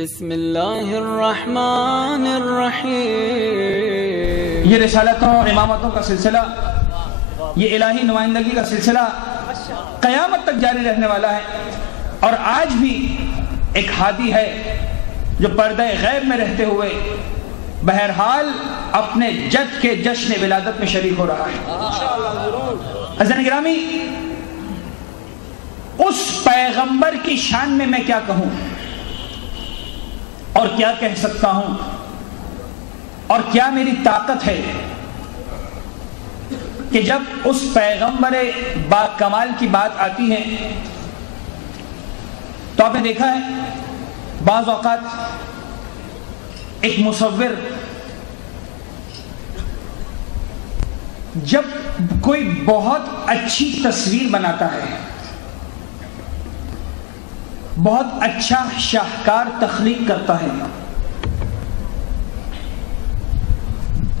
بسم اللہ الرحمن الرحیم۔ یہ رسالتوں اور امامتوں کا سلسلہ، یہ الہی نمائندگی کا سلسلہ قیامت تک جاری رہنے والا ہے، اور آج بھی ایک ہادی ہے جو پردہ غیب میں رہتے ہوئے بہرحال اپنے جد کے جشن ولادت میں شریک ہو رہا ہے۔ حضرت گرامی، اس پیغمبر کی شان میں میں کیا کہوں اور کیا کہہ سکتا ہوں، اور کیا میری طاقت ہے کہ جب اس پیغمبر با کمال کی بات آتی ہے تو آپ نے دیکھا ہے بعض اوقات ایک مصور جب کوئی بہت اچھی تصویر بناتا ہے، بہت اچھا شاہکار تخلیق کرتا ہے،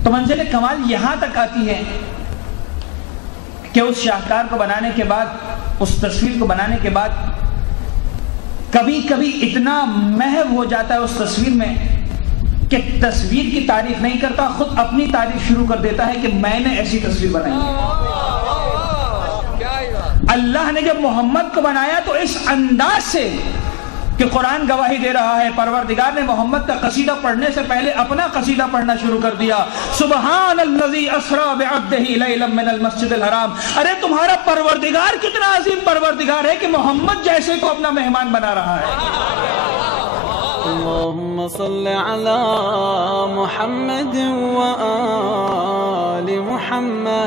تو منزل کمال یہاں تک آتی ہے کہ اس شاہکار کو بنانے کے بعد، اس تصویر کو بنانے کے بعد کبھی کبھی اتنا محو ہو جاتا ہے اس تصویر میں کہ تصویر کی تعریف نہیں کرتا، خود اپنی تعریف شروع کر دیتا ہے کہ میں نے ایسی تصویر بنائی ہے۔ اللہ نے جب محمد کو بنایا تو اس انداز سے کہ قرآن گواہی دے رہا ہے، پروردگار نے محمد کا قصیدہ پڑھنے سے پہلے اپنا قصیدہ پڑھنا شروع کر دیا۔ سبحان الذی اسری بعبدہ لیلا من المسجد الحرام۔ ارے تمہارا پروردگار کتنا عظیم پروردگار ہے کہ محمد جیسے کو اپنا مہمان بنا رہا ہے۔ اللہم صل علی محمد و آل محمد۔